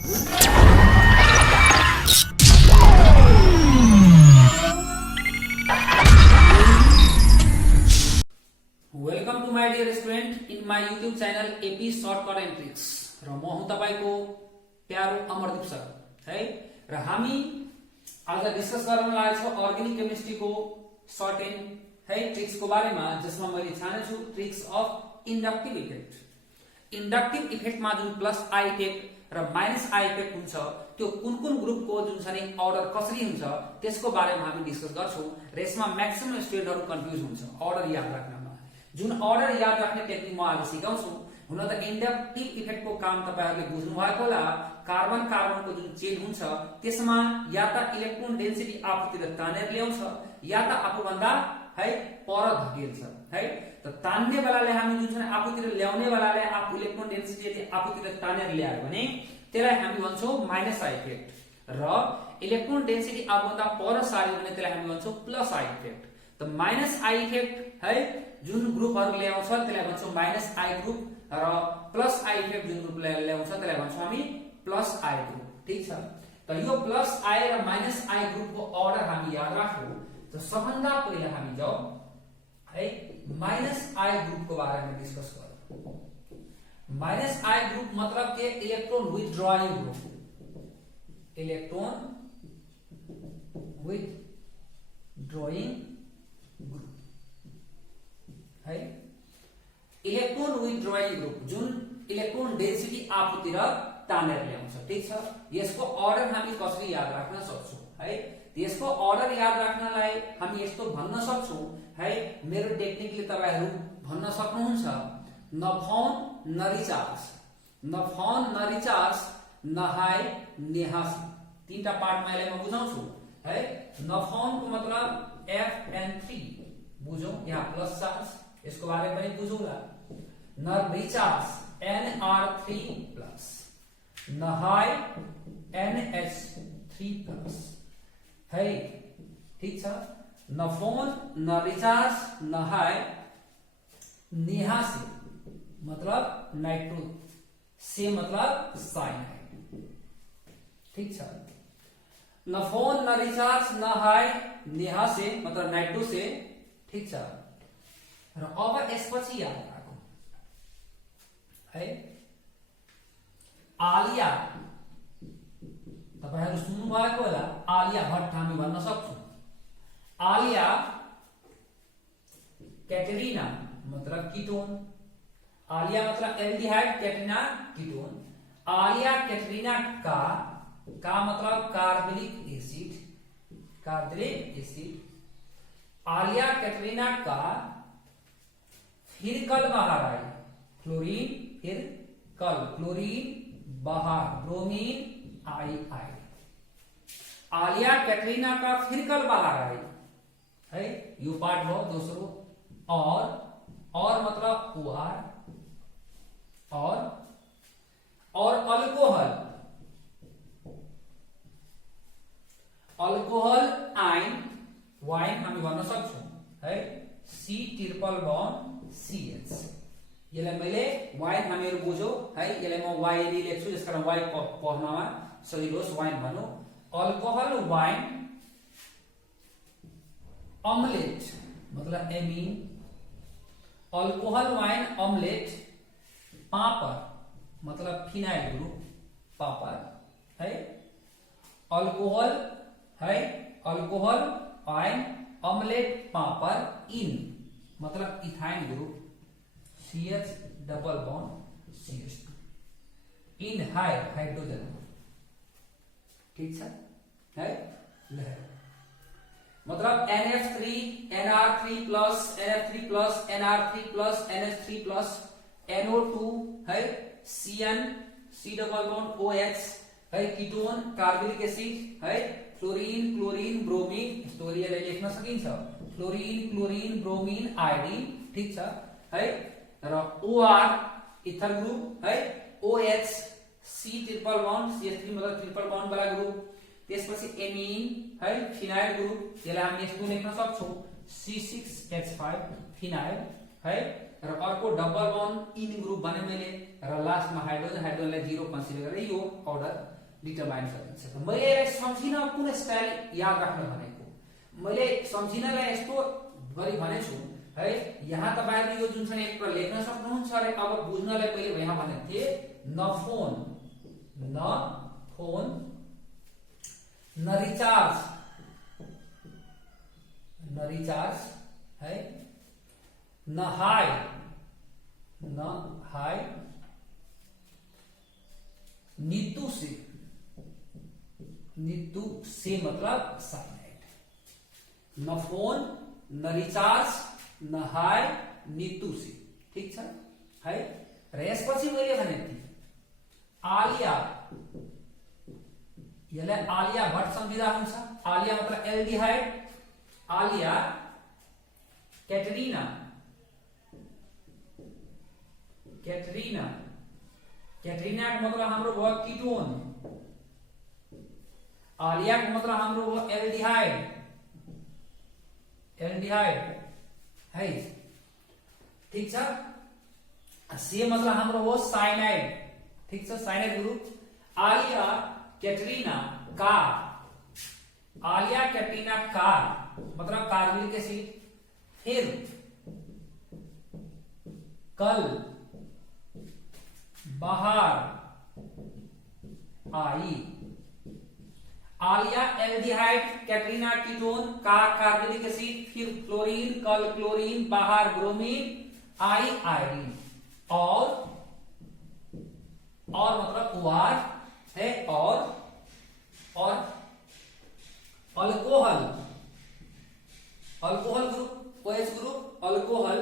Welcome to my dear student in my YouTube channel AP shortcut and tricks र म हुँ तपाईको प्यारो अमरदीप सर है र हामी आज डिस्कस गर्न लागेको छौं अर्गेनिक केमिस्ट्री को शॉर्ट एंड है ट्रिक्स को बारेमा जसमा मैले छाने छु tricks of inductive effect. Inductive effect मा जुन प्लस आई इफेक्ट र माइनस आई इफेक्ट हुन्छ त्यो कुन ग्रुप को जुन छ नि अर्डर कसरी हुन्छ त्यसको बारेमा हामी डिस्कस गर्छौं र यसमा म्याक्सिमम स्टुडेन्टहरु कन्फ्युज हुन्छ अर्डर याद राख्नमा। जुन अर्डर याद राख्ने टेक्निक म आज सिकाउँछु। हुन त इंडक्टिभ इफेक्ट को काम तपाईहरुले बुझ्नु भएको होला। कार्बन कार्बन को जुन चेन हुन्छ त्यसमा या त इलेक्ट्रोन डेन्सिटी आफूतिर तानेर ल्याउँछ या त आफू भन्दा है पर धकेल्छ है। त तान्ने बेलाले हामी जुन छ आफूतिर ल्याउने बेलाले आफू इलेक्ट्रोन डेन्सिटी यदि आफूतिर तानेर ल्यायो भने त्यसलाई हामी भन्छौं माइनस आई इफेक्ट र इलेक्ट्रोन डेन्सिटी आफूभन्दा पर सार्यो भने त्यसलाई हामी भन्छौं प्लस आई इफेक्ट। त माइनस आई इफेक्ट है जुन ग्रुपहरु ल्याउँछ त्यसलाई भन्छौं माइनस आई ग्रुप र प्लस आई इफेक्ट जुन ग्रुप ल्याउँछ त्यसलाई भन्छौं हामी प्लस आई ग्रुप। ठीक छ। त यो प्लस आई र माइनस आई ग्रुप को अर्डर हामी याद राखौं। त सबभन्दा पहिले हामी जाऊ है माइनस आई ग्रुप को बारेमा डिस्कस गरौं। माइनस आई ग्रुप मतलब के electron withdrawing group. Electron withdrawing group है। इलेक्ट्रोन विथड्रॉइंग ग्रुप जुन इलेक्ट्रोन डेन्सिटी आफूतिर तानेर ल्याउँछ। ठीक छ। यसको अर्डर हामी कसरी याद राख्न सक्छौं है। यसको अर्डर याद राख्नलाई हामी यस्तो भन्न सक्छौं है। मेरो टेक्निकले तपाईहरु भन्न सक्नुहुन्छ न फाउन न रिचार्ज, न फाउन न रिचार्ज, न हाई नेहासी। तीनटा पार्ट मैले म बुझाउँछु है। न फाउन को मतलब Fn3 बुझौं, यहाँ प्लस चार्ज इसको बारे में पनि बुझौंला। न रिचार्ज Nr3+, न हाई NH3+ है। ठीक छ। न फोन न रिचार्ज न हाई नेहासी मतलब नाइट्रो से मतलब साइनाइड। ठीक छ। न फोन न रिचार्ज न हाई नेहा से मतलब नाइट्रो से। ठीक छ। र अब यसपछि याद राखौं है आलिया। तपाईहरु सुन्नु भएको होला आलिया भट्ट हामी भन्न सक्छौं। आलिया कैटरीना मतलब कीटोन। आलिया मतलब एल्डिहाइड, कैटरीना कीटोन। आलिया कैटरीना का मतलब carbonic acid, carbonic acid. Alia Katrina का फिर कल बाहर आई क्लोरीन, फिर कल क्लोरीन बाहर bromine I I. Alia Katrina का फिर कल बाहर आई है। यू पार्ट हो दूसरो। और मतलब OR और अल्कोहल, अल्कोहल आइन वाइन हामी भन्न सक्छौं है। C triple bond CH। यसलाई मैले वाइन हामीहरु बुझ्यौ है। यसलाई म YN लेख्छु त्यसकारण Y पढ्नमा सजिलो होस् वाइन भन्नु। अल्कोहल वाइन अम्लेट मतलब एमीन। अल्कोहल वाइन अम्लेट पापर मतलब फिनाइल ग्रुप पापर है। अल्कोहल है अल्कोहल वाइन अम्लेट पापर इन मतलब ethyne group CH double bond CH2 in hydrogen. ठीक छ है। मतलब NF3 NR3 plus NF3 plus NR3 plus NH3 plus NO2 है। CN C double bond OH है कीटोन कार्बोनिक एसिड है। फ्लोरीन क्लोरीन ब्रोमीन स्टोरीले लेख्न सकिन्छ फ्लोरीन क्लोरीन ब्रोमीन आयोडीन। ठीक छ है। र OR इथर ग्रुप है। OH C triple bond CH3 मतलब ट्रिपल बॉन्ड वाला ग्रुप। त्यसपछि एमीन है फिनाइल ग्रुप। यसलाई हामी यस्तो लेख्न सक्छौं C6H5 फिनाइल है। र अर्को डबल बॉन्ड इन ग्रुप भने मैले र लास्टमा हाइड्रोजनलाई 0 कन्सिडर गरेर यो अर्डर डिटरमाइन गरिन्छ। त मैले यसलाई सम्झिन कुन स्टाइल याद राख्न भनेको, मैले सम्झिनलाई यस्तो गरी भनेछु है। यहाँ तपाईहरुले यो जुन छ नि एक लेख्न सक्नुहुन्छ र अब बुझ्नलाई मैले यहाँ भनेको थिए न फोन न रिचार्ज है, न हाई नीतू से मतलब साइनाइड। न फोन न रिचार्ज न हाई नीतू से, ठीक छ है। र यसपछि मैले भनेको थिएँ आलिया, यसलाई आलिया भट्ट सम्झिँदा हुन्छ। आलिया मतलब एल्डिहाइड, आलिया कैटरीना का मतलब हाम्रो भयो कीटोन, आलिया का मतलब हाम्रो भयो एल्डिहाइड है, ठीक छ। से मतलब हाम्रो हो साइनाइड, ठीक छ, साइनाइड ग्रुप। आलिया कैटरीना का मतलब कार्बोनिक एसिड। फिर कल बाहर I, Alia aldehyde, Katrina ketone, का कार्बोनिक एसिड, फिर क्लोरीन, कल क्लोरीन, बाहर ब्रोमीन, आई आयोडीन। और मतलब OR है, और alcohol group, OH group, alcohol,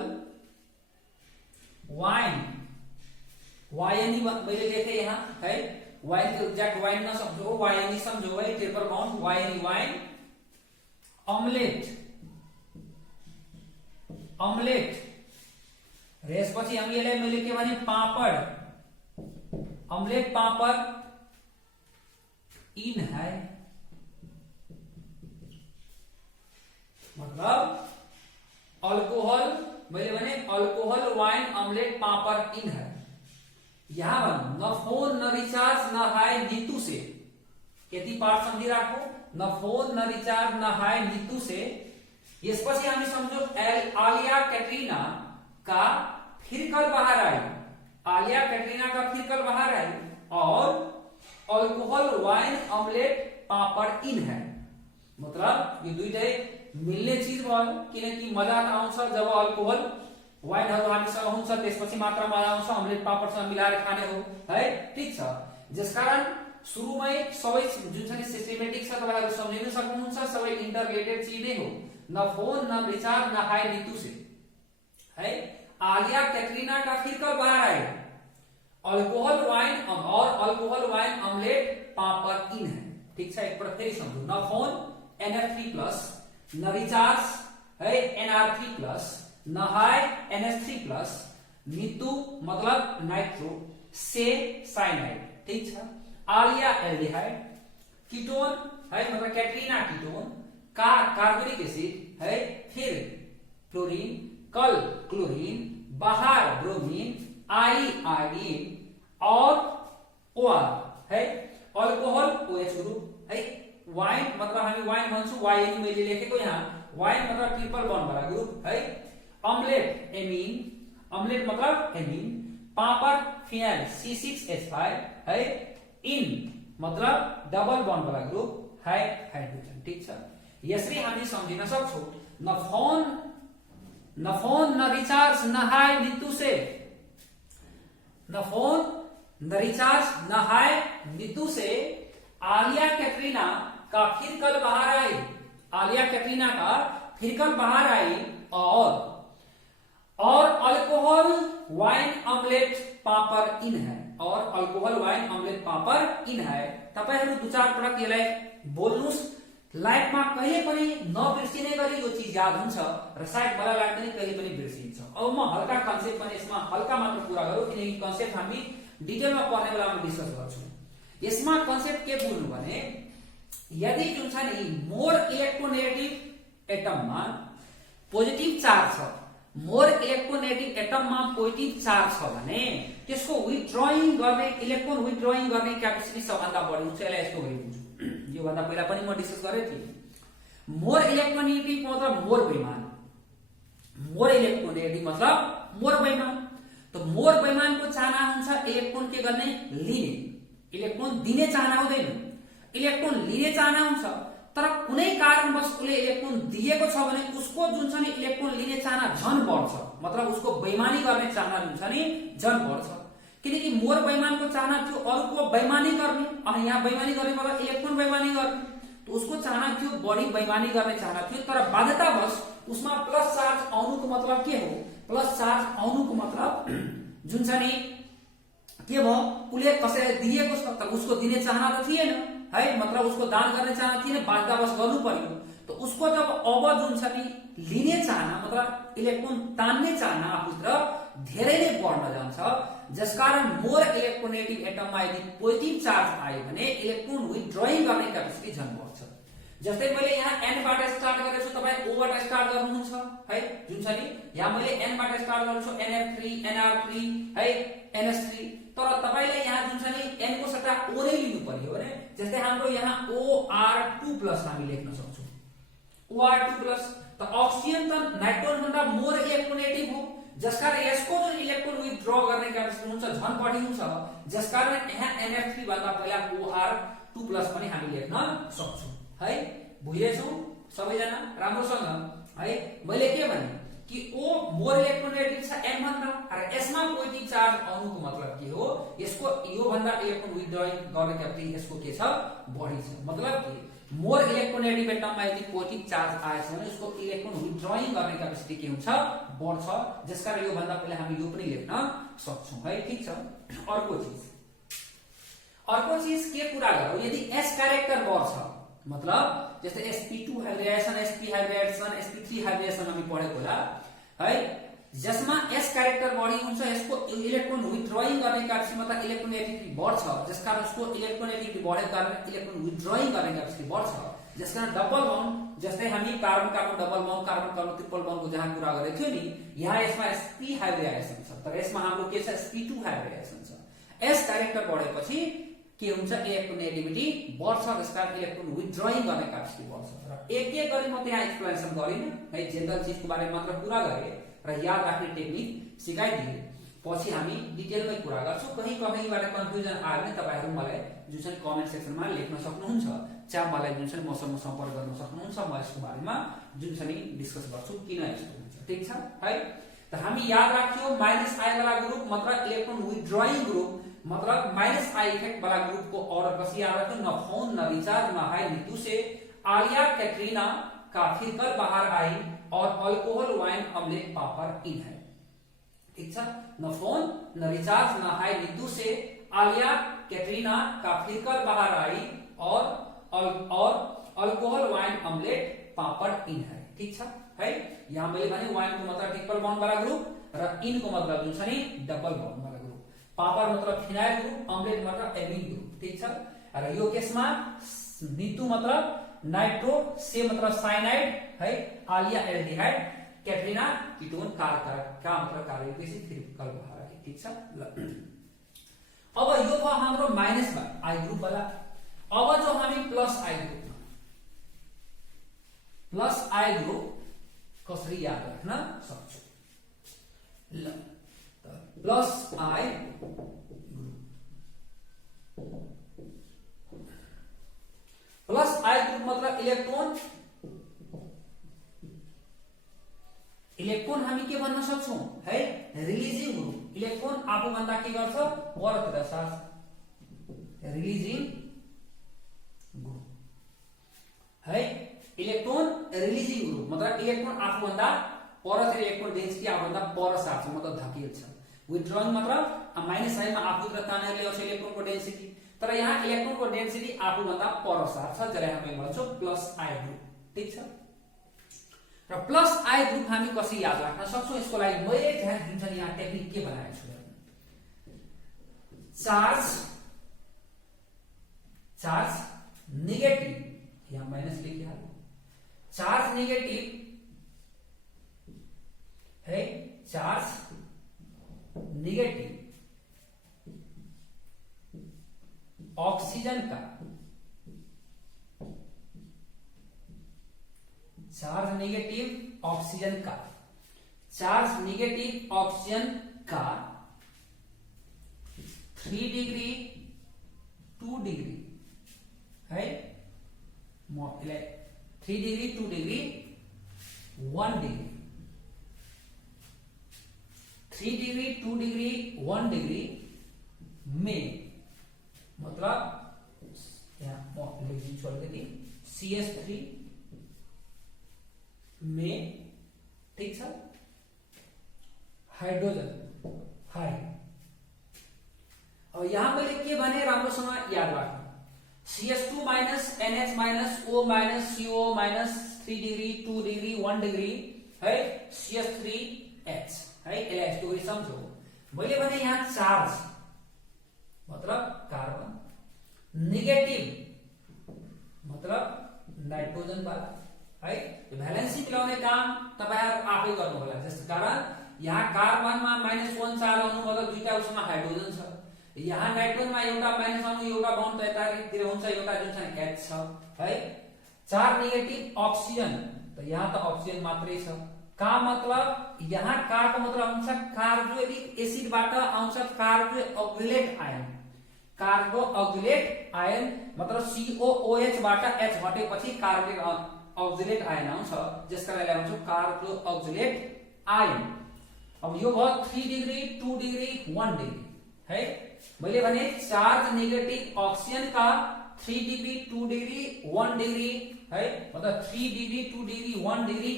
wine wine मैले लेखे यहाँ है। वाइन को एग्जैक्ट वाइन न समझो, वाइन ही समझो है, ट्रिपल बॉन्ड वाइन। ऑमलेट रेस पछि हामीले मैले के भने पापड, ऑमलेट पापड इन है, मतलब अल्कोहल मैले भने alcohol, wine, omelette, papad in है। यहाँ न फोन न रिचार्ज न हाई नीतू से, यति पार्ट सम्झी राखो। न फोन न रिचार्ज न हाई नीतू से। यसपछि हामी सम्झो आलिया कैटरीना का फिर कल बाहर आई, आलिया कैटरीना का फिर कल बाहर आई। और alcohol, wine, omelette, papad in है, मतलब यो दुईटै मिल्ने चीज भयो। किनकि मजा आउँछ जब अल्कोहल वाइनहरु हामीसँग हुन्छ, त्यसपछि मात्र मजा आउँछ अमलेट पापडसँग मिलाएर खाने हो है, ठीक छ। जसकारण सुरुमै सबै जुन छ नि सिस्टमेटिक छ, तपाईहरु सम्झिन सक्नुहुन्छ, सबै इन्टररिलेटेड चीज नै हो। न फोन न रिचार्ज न हाई नीतू से है। आलिया कैटरीना का फिर कल बाहर आए, अल्कोहल वाइन और alcohol wine omelette papad in है, ठीक है। एक बार फिर समझो, न फोन NF3+, न रिचार्ज है NR3+, न हाई NH3+, नीतू मतलब नाइट्रो से साइनाइड, ठीक है। आलिया एल्डिहाइड, कीटोन है मतलब कैटरीना कीटोन, का कार्बोनिक एसिड है, फिर क्लोरीन, कल क्लोरीन, बाहर ब्रोमीन, आई आयोडीन और OR है, अल्कोहल OH ग्रुप है। वाइन मतलब हामी वाइन भन्छौ, वाइन मैले लेखेको यहाँ, वाइन मतलब ट्रिपल बॉन्ड वाला ग्रुप है। ऑमलेट एमीन, ऑमलेट मतलब एमीन। पापड़ फिनाइल C6H5 है। इन मतलब डबल बॉन्ड वाला ग्रुप है, हाइड्रोजन, ठीक छ। यसरी हामी सम्झिन सक्छौं न फोन न रिचार्ज न हाई नीतू से, न फोन न रिचार्ज न हाई नीतू से। आलिया कैटरीना का फिर कल बाहर आई, आलिया कैटरीना का फिर कल बाहर आई। और alcohol wine omelette papad in है, और alcohol wine omelette papad in है। तपाईहरु दु चार पटक यसलाई बोल्नुस्, लाइफमा कहिले पनि नबिर्सिने गरी यो चीज याद हुन्छ र सायद मलाई लाग्दैन कहिले पनि बिर्सिन्छ। अब म हल्का कन्सेप्ट पनि यसमा हल्का मात्र कुरा गरौँ, किनकि कन्सेप्ट हामी डिटेलमा पढ्ने बेलामा डिस्कस गर्छौं। यसमा कन्सेप्ट के बुझ्नु भने, यदि जुन छ नि मोर इलेक्ट्रोनेगेटिभ एटममा पोजिटिभ चार्ज छ, मोर इलेक्ट्रोनेगेटिभ एटममा पोजिटिभ चार्ज छ भने त्यसको विथड्रइङ गर्ने इलेक्ट्रोन विथड्रइङ गर्ने क्यापेसिटी सबभन्दा बढी हुन्छ। यसलाई यस्तो गरी बुझ्नु, यो भन्दा पहिला पनि म डिस्कस गरे थिएँ। मोर इलेक्ट्रोनेगेटिभ मतलब मोर बेइमान, मोर इलेक्ट्रोनेगेटिभ मतलब मोर बेइमान। तो मोर बेइमानको चाहना हुन्छ इलेक्ट्रोन के गर्ने, लिने, इलेक्ट्रोन दिने चाहना हुँदैन, इलेक्ट्रोन लिने चाहना हुन्छ। तर कुनै कारणवश उसले इलेक्ट्रोन दिएको छ भने उसको जुन छ नि इलेक्ट्रोन लिने चाहना झन बढ्छ, मतलब उसको बेइमानी गर्ने चाहना जुन छ नि झन बढ्छ। किनकि मोर बेइमानको चाहना थियो अरूको बेइमानी गर्ने, अनि यहाँ बेइमानी गर्ने मतलब इलेक्ट्रोन बेइमानी गर्ने, तो उसको चाहना थियो बढी बेइमानी गर्ने चाहना थियो। तर बाध्यतावश उसमा प्लस चार्ज आउनुको मतलब के हो, प्लस चार्ज आउनुको मतलब जुन छ नि के भयो, उसले कसैलाई दिएको छ तर उसको दिने चाहना त थिएन है, मतलब उसको दान गर्ने चाहना थिएन, बाध्यतावश गर्नु पर्यो। तो उसको जब अब जुन छ नि लिने चाहना मतलब इलेक्ट्रोन तान्ने चाहना आफूतिर धेरै नै बढ्न जान्छ, जसकारण मोर इलेक्ट्रोनेगेटिभ एटममा यदि पोजिटिभ चार्ज आयो भने इलेक्ट्रोन विथड्रइङ गर्ने क्यापेसिटी झन बढ्छ। जस्तै मैले यहाँ n बाट स्टार्ट गरेको छु, तपाई o बाट स्टार्ट गर्नुहुन्छ है, जुन छ नि यहाँ मैले n बाट स्टार्ट गर्छु छु, nf3 nr3 है ns3, तर तपाईले यहाँ जुन छ नि n को सट्टा o नै लिनु पर्यो भने जस्तै हाम्रो यहाँ OR2+ हामी लेख्न सक्छौं, OR2+। त अक्सिजन त नाइट्रोजन भन्दा मोर इलेक्ट्रोनेगेटिभ हो, जसकारण यसको जुन इलेक्ट्रोन विथड्र गर्ने क्यापेसिटी हुन्छ झन बढी हुन्छ, जसकारण यहाँ nf3 भन्दा पहिला OR2+ पनि हामी लेख्न सक्छौं है। बुझेछौ सबैजना राम्रोसँग है। मैले के भने कि ओ मोर इलेक्ट्रोनेगेटिभ छ n भन्दा, र यसमा पोजिटिभ चार्ज आउनुको मतलब के हो, यसको यो भन्दा इलेक्ट्रोन विथड्रइङ गर्ने क्यापेसिटी यसको के छ, बढी छ। मतलब कि मोर इलेक्ट्रोनेगेटिभ एटममा यदि पोजिटिभ चार्ज आएछ भने उसको इलेक्ट्रोन विथड्रइङ गर्ने क्यापेसिटी के हुन्छ, बढ्छ, जसकारण यो भन्दा पहिले हामी यो पनि लेख्न सक्छौं है। ठीक छ। अर्को चीज के कुरा गरौँ, यदि s क्यारेक्टर बढ्छ मतलब जस्तै sp2 hybridisation, sp hybridisation, sp3 hybridisation हामी पढेको होला है, जसमा s क्यारेक्टर बढी हुन्छ, यसको इलेक्ट्रोन विथड्रइङ गर्ने क्यापेसिटी मतलब इलेक्ट्रोनेगेटिभिटी बढ्छ, जसकारण उसको इलेक्ट्रोनेगेटिभिटी बढेको कारण इलेक्ट्रोन विथड्रइङ गर्ने क्यापेसिटी बढ्छ। जसकारण डबल बन्ड, जस्तै हामी carbon carbon double bond, carbon carbon triple बन्डको जहाँ कुरा गरेको थियो नि, यहाँ यसमा sp हाइब्रिडाइजेसन छ, तर यसमा हाम्रो के छ, sp2 हाइब्रिडाइजेसन छ। s क्यारेक्टर बढेपछि के हुन्छ, इलेक्ट्रोनेगेटिभिटी बढ्छ, जसकारण इलेक्ट्रोन विथड्रइङ गर्ने क्यापेसिटी बढ्छ। र एक एक गरी म त्यहाँ एक्सप्लेनेसन गरिन है, जनरल चीजको बारेमा मात्र कुरा गरे र याद राख्ने टेक्निक सिकाइदिए, पछि हामी डिटेलमै कुरा गर्छौं। कहीँबाट कन्फ्युजन आयो भने तपाईहरु मलाई जुन चाहिँ कमेन्ट सेक्सनमा लेख्न सक्नुहुन्छ, च्या मलाई जुन चाहिँ मसँग सम्पर्क गर्न सक्नुहुन्छ, म यसको बारेमा जुन चाहिँ डिस्कस गर्छु किन यस्तो हुन्छ। ठीक छ है। त हामी याद राख्यौ -i वाला ग्रुप मतलब इलेक्ट्रोन विथड्रइङ ग्रुप, मतलब -i इफेक्ट वाला ग्रुप को ऑर्डर कैसे याद रखें, न फोन न रिचार्ज न हाई नीतू से आलिया कैटरीना का फिर कल बाहर आई और alcohol wine omelette papad in है। ठीक है। न फोन न रिचार्ज न हाई नीतू से आलिया कैटरीना का फिर कल बाहर आई और alcohol wine omelette papad in है। ठीक है। यहाँ मैले भने वाइन को मतलब ट्रिपल बॉन्ड वाला ग्रुप र इन को मतलब जुन छ नि डबल बॉन्ड वाला ग्रुप, पापड़ मतलब फिनाइल ग्रुप, अम्लेट मतलब एमिन ग्रुप। ठीक छ। र यो केसमा नीतू मतलब नाइट्रो, से मतलब साइनाइड है, आलिया एल्डिहाइड, कैटरीना कीटोन कारक का मतलब कार्य फिर कल बाहर आए। ठीक छ। अब यो भयो हाम्रो -i ग्रुप वाला। अब जो हामी +i ग्रुप कसरी याद राख्न सक्छौं, ल +i ग्रुप मतलब इलेक्ट्रोन हामी के भन्न सक्छौं है, रिलिजिङ ग्रुप। इलेक्ट्रोन आफू भन्दा के गर्छ, परतिर सार्छ, रिलिजिङ ग्रुप है। इलेक्ट्रोन रिलिजिङ ग्रुप मतलब इलेक्ट्रोन आफू भन्दा परतिर, इलेक्ट्रोन डेन्सिटी आफू भन्दा पर सार्छ मतलब धकेल्छ। विथड्रइङ मतलब -i मा आफूतिर तानेर ल्याउँछ इलेक्ट्रोनको डेन्सिटी, तर यहाँ इलेक्ट्रोनको डेन्सिटी आफू भन्दा पर सार्छ, जसलाई हामी भन्छौं +i ग्रुप। ठीक छ। र +i ग्रुप हामी कसरी याद राख्न सक्छौं, यसको लागि मैले ध्यान दिन्छ नि यहाँ टेक्निक के बनाएको छु। चार्ज नेगेटिभ, यहाँ माइनस लेखिहाल्नु, चार्ज नेगेटिभ है चार्ज नेगेटिव ऑक्सीजन का, चार्ज नेगेटिव ऑक्सीजन का, चार्ज नेगेटिव ऑक्सीजन का 3 डिग्री 2 डिग्री है, 3 degree 2 degree 1 degree, 3 degree 2 degree 1 degree में, मतलब यहाँ छोड़ देती CH3 में, ठीक है, हाइड्रोजन हाई। और यहां पर के भने राम्रोसँग याद राख्नु, CH2 minus NH minus O minus CO minus 3 degree 2 degree 1 degree है, CH3H है, यसलाई यस्तो गरी सम्झौ। मैले भने यहाँ चार्ज मतलब कार्बन, नेगेटिभ मतलब नाइट्रोजन वाला है, भ्यालेन्सी मिलाउने काम तपाईहरु आफै गर्नु होला। जसको कारण यहाँ कार्बनमा -1 चार्ज आउनु मतलब दुईटा उसमा हाइड्रोजन छ, यहाँ नाइट्रोजनमा एउटा माइनस आउनु, एउटा बन्ड त यतातिर हुन्छ, एउटा जुन चाहिँ H छ है। 4 नेगेटिभ ऑक्सीजन, त यहाँ त ऑक्सीजन मात्रै छ, का मतलब यहाँ का को मतलब आउँछ कार्बोनिक एसिडबाट आउँछ कार्बोक्सिलेट आयन, कार्बोक्सिलेट आयन मतलब COOH बाट H हटेपछि कार्बोनिक ऑक्सिलेट आयन आउँछ, जसका लागि आउँछ कार्बोक्सिलेट आयन। अब यो भयो 3 डिग्री 2 डिग्री 1 डिग्री है। मैले भने चार्ज नेगेटिभ ऑक्सीजन का 3 डिग्री 2 डिग्री 1 डिग्री है, मतलब 3 डिग्री 2 डिग्री 1 डिग्री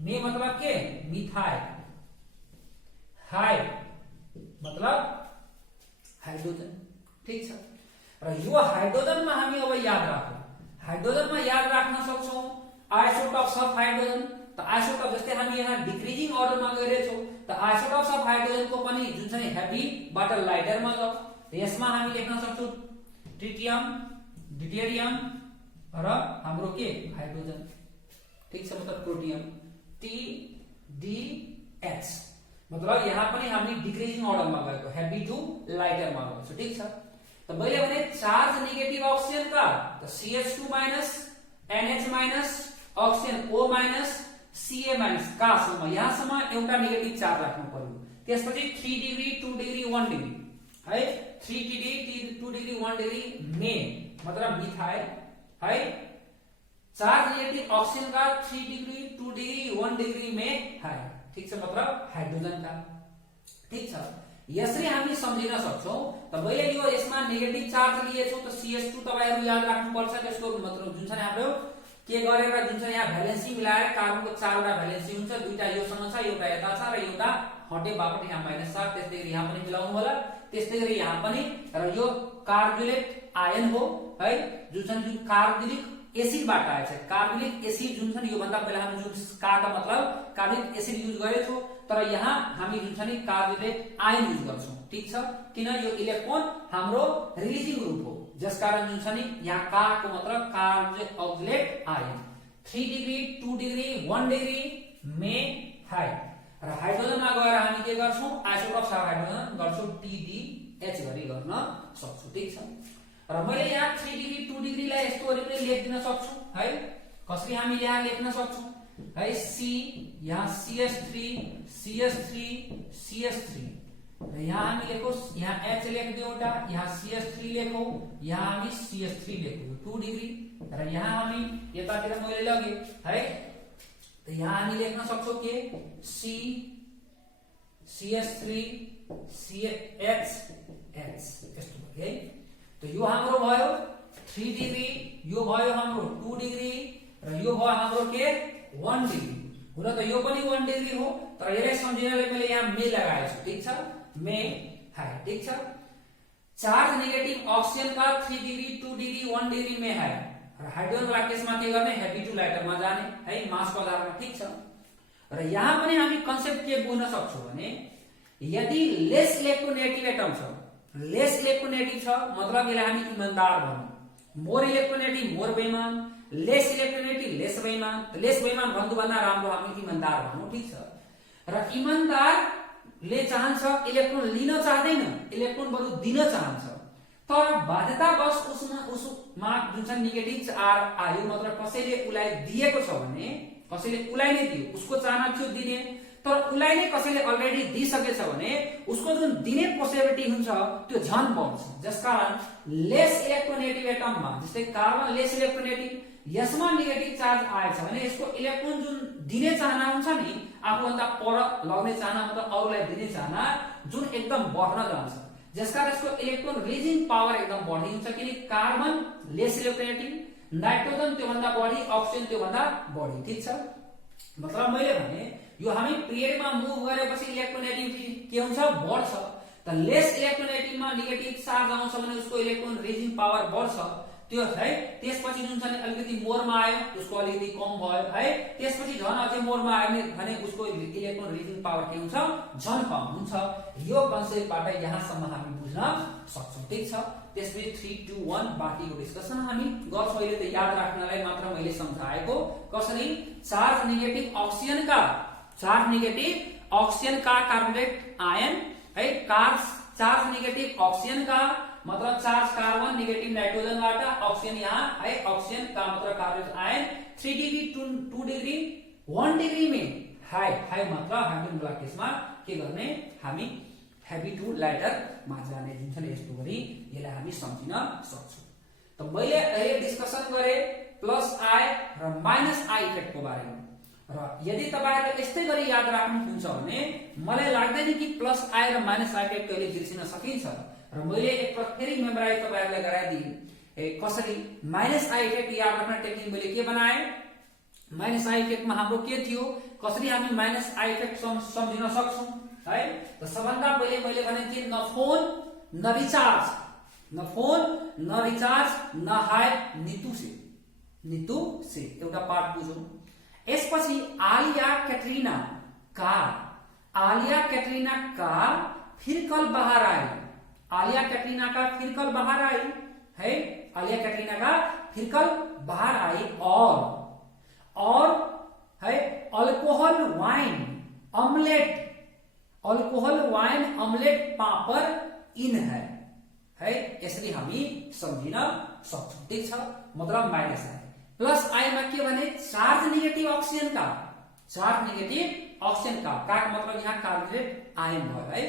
में मतलब के मिथाइल, हाई मतलब हाइड्रोजन, ठीक छ। र यो हाइड्रोजनमा हामी अब याद राखौं, हाइड्रोजनमा याद राख्न सक्छौं आइसोटोप्स अफ हाइड्रोजन। त आइसोटोप जस्तै हामी यहाँ डिक्रिजिङ अर्डरमा गइरहेछौं, त आइसोटोप्स अफ हाइड्रोजनको पनि जुन चाहिँ हेभी बाट लाइटरमा छ, यसमा हामी लेख्न सक्छौं ट्रिटियम, ड्यूटेरियम र हाम्रो के हाइड्रोजन, ठीक छ, मतलब प्रोटियम TDH, मतलब यहाँ पनि हामी डिक्रिजिङ अर्डरमा गएको, हेभी टु लाइटरमा गएको, ठीक छ। त मैले भने चार्ज नेगेटिभ ऑक्सीजन का त CH2 minus NH minus oxygen O minus Ca minus का सम्म, यहाँसम्म एउटा नेगेटिभ चार्ज राख्नु पर्यो। त्यसपछि 3 डिग्री 2 डिग्री 1 डिग्री है, 3 डिग्री 2 डिग्री 1 डिग्री में मतलब मिथाइल है, चार्ज नेगेटिभ ऑक्सीजन का 3 डिग्री 2 डिग्री 1 डिग्री में है, ठीक छ, मतलब हाइड्रोजन का, ठीक छ। यसरी हामी सम्झिन सक्छौं। त मैले यो यसमा नेगेटिभ चार्ज लिएछु, त CH2 तपाईहरु याद राख्नु पर्छ, त्यसको मतलब जुन चाहिँ हाम्रो के गरेर जुन चाहिँ यहाँ भ्यालेन्सी मिलाएर कार्बनको 4 वटा भ्यालेन्सी हुन्छ, दुईटा योसँग छ, एउटा यता छ र एउटा हटे बापट यहाँ -4, त्यस्तै गरी यहाँ पनि मिलाउनु होला, त्यस्तै गरी यहाँ पनि। र यो कार्बोक्सिलेट आयन हो है, जुन चाहिँ कार्बोनिक एसिडबाट आएछ, कार्बोनिक एसिड जुन छ नि, यो भन्दा पहिला हामी जुन का मतलब कार्बोनिक एसिड युज गरेछौं, तर यहाँ हामी जुन छ नि कार्बोक्सिलेट आयन युज गर्छौं, ठीक छ, किन यो इलेक्ट्रोन हाम्रो रिलिजिङ ग्रुप हो, जसकारण जुन छ नि यहाँ का को मतलब carboxylate ion. 3 degree 2 degree 1 degree में हाई, र हाइड्रोजनमा गएर हामी के गर्छौं आइसोटोप्स अफ हाइड्रोजन गर्छौं, TDH गरी गर्न सक्छौं, ठीक छ। र मैले यहाँ 3 डिग्री 2 डिग्रीलाई यस्तो गरी पनि लेख्दिन सक्छु है, कसरी हामी यहाँ लेख्न सक्छौं है, C यहाँ CH3 CH3 CH3 र यहाँ हामी लेखौ, यहाँ H लेख्दियौ एउटा, यहाँ CH3 लेखौ, यहाँ हामी CH3 लेखौ 2 डिग्री, र यहाँ हामी यतातिर मैले लगे है, त यहाँ हामी लेख्न सक्छौं के C CH3 CH यस्तो भयो है। तो यो हाम्रो भयो 3 डिग्री, यो भयो हाम्रो 2 डिग्री, र यो भयो हाम्रो के 1 डिग्री। हुन त यो पनि 1 डिग्री हो, तर यसलाई सम्झिनलाई मैले यहाँ मे लगाएको छु, ठीक छ, मे हाई, ठीक छ। चार्ज नेगेटिभ ऑक्सीजन का 3 डिग्री 2 डिग्री 1 डिग्री में है, र हाइड्रोजन वाला केसमा के गर्ने हेभी टु लाइटरमा जाने है, मासको आधारमा, ठीक छ। र यहाँ पनि हामी कन्सेप्ट के बुझ्न सक्छौं भने यदि लेस इलेक्ट्रोनेगेटिभ एटम छ, लेस इलेक्ट्रोनेगेटिभ छ मतलब यसलाई हामी इमानदार भनौं, मोर इलेक्ट्रोनेगेटिभ मोर बेइमान, लेस इलेक्ट्रोनेगेटिभ लेस बेइमान। लेस बेइमान भन्नु भन्दा राम्रो हामी इमानदार भनौं, ठीक छ। र इमानदारले चाहन्छ इलेक्ट्रोन लिन चाहदैन, इलेक्ट्रोन बरु दिन चाहन्छ। तर बाध्यतावश उसमा जुन छ नेगेटिभ चार्ज आयो, मतलब कसैले उलाई दिएको छ भने, कसैले उलाई नै दियो, उसको चाहना थियो दिने, तर उलाई नै कसैले अलरेडी दिइसकेछ भने उसको जुन दिने पोसिबिलिटी हुन्छ त्यो झन बढ्छ। जसकारण लेस इलेक्ट्रोनेगेटिभ एटममा, जस्तै कार्बन लेस इलेक्ट्रोनेगेटिभ, यसमा नेगेटिभ चार्ज आएछ भने यसको इलेक्ट्रोन जुन दिने चाहना हुन्छ नि, आफूभन्दा पर लग्ने चाहना, मतलब अरूलाई दिने चाहना जुन एकदम बढ्न जान्छ। जसकारण यसको इलेक्ट्रोन रिलिजिङ पावर एकदम बढी हुन्छ, किनकि कार्बन लेस इलेक्ट्रोनेगेटिभ, नाइट्रोजन त्योभन्दा बढी, अक्सिजन त्योभन्दा बढी। ठीक छ, मतलब मैले भने यो हामी पिरियडमा मुभ गरेपछि इलेक्ट्रोनेगेटिभिटी के हुन्छ, बढ्छ। त लेस इलेक्ट्रोनेगेटिभमा नेगेटिभ चार्ज आउँछ भने उसको इलेक्ट्रोन रिलिजिङ पावर बढ्छ, त्यो है। त्यसपछि जुन छ नि अलिकति मोरमा आयो, उसको अलिकति कम भयो है। त्यसपछि झन अझै मोरमा आयो भने उसको इलेक्ट्रोन रिलिजिङ पावर के हुन्छ, झन कम हुन्छ। यो कन्सेप्टबाट यहाँसम्म हामी बुझ्न सक्छौं। ठीक छ, त्यसपछि 3 2 1 बाँकीको डिस्कसन हामी गर्छौं। अहिले त याद राख्नलाई मात्र मैले सम्झाएको। कसरी चार्ज नेगेटिभ अक्सिजनका कार्बोनेट आयन है, चार्ज नेगेटिभ अक्सिजन का मतलब चार्ज कार्बन नेगेटिभ नाइट्रोजनबाट, अक्सिजन यहाँ है, अक्सिजन का मतलब carbonate ion 3 degree 2 degree 1 degree में हाई मतलब हाइड्रोजन वाला केसमा के गर्ने, हामी हेभी टु लाइटर मा जाने जुन छ नि, यस्तो गरी यसलाई हामी सम्झिन सक्छौं। त मैले अहिले डिस्कसन गरे प्लस आई र माइनस आई इफेक्ट को बारेमा, र यदि तपाईहरुले यस्तै गरी याद राख्नुहुन्छ भने मलाई लाग्दैन कि प्लस आई र माइनस आई इफेक्ट कहिले बिर्सिन सकिन्छ। र मैले एकपटक फेरि मेमोराइज तपाईहरुलाई गराइदिए कसरी माइनस आई इफेक्ट याद राख्ने टेक्निक मैले के बनाए। माइनस आई इफेक्टमा हाम्रो के थियो, कसरी हामी माइनस आई इफेक्ट सम्झिन सक्छौं है। त सबभन्दा पहिले मैले भने थिए न फोन न रिचार्ज, न हाई नीतू से एउटा पार्ट बुझौं। यसपछि आलिया कैटरीना का फिर कल बाहर आई, आलिया कैटरीना का फिर कल बाहर आई है, आलिया कैटरीना का फिर कल बाहर आई और है alcohol wine omelette papad in है यसरी हामी सम्झिन सक्छौं। ठीक छ, मतलब माइनस आई। प्लस आई मा के भने चार्ज नेगेटिभ अक्सिजन का मतलब यहाँ कार्बोनेट आयन भयो है।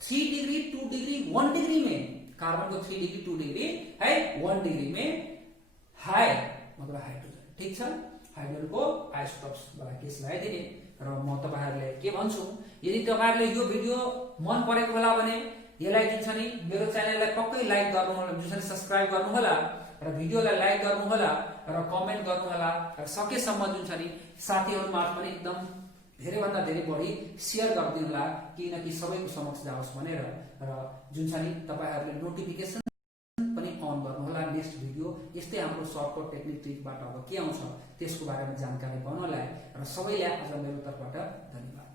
3 डिग्री 2 डिग्री 1 डिग्री में कार्बन को 3 डिग्री 2 डिग्री है 1 डिग्री में हाई मतलब हाइड्रोजन। ठीक छ, हाइड्रोजन को आइसोटोप्स वाला केस लगाइदिने। र म तपाईहरुले के भन्छु, यदि तपाईहरुले यो भिडियो मन परेको होला भने यसलाई जुन छ नि मेरो च्यानललाई पक्कै लाइक गर्नु होला, जुन छ नि सब्स्क्राइब गर्नु होला र भिडियोलाई लाइक गर्नु होला र कमेन्ट गर्नु होला र सकेसम्म जुन छ नि साथीहरु माझ पनि एकदम धेरै भन्दा धेरै बढी शेयर गर्दिनु होला, किनकि सबैको समक्ष जाओस् भनेर। र जुन छ नि तपाईहरुले नोटिफिकेसन पनि अन गर्नु होला। नेक्स्ट भिडियो यस्तै हाम्रो सर्टकट टेक्निक ट्रिकबाट अब के आउँछ त्यसको बारेमा जानकारी पाउनलाई। र सबैलाई आज मेरो तर्फबाट धन्यवाद।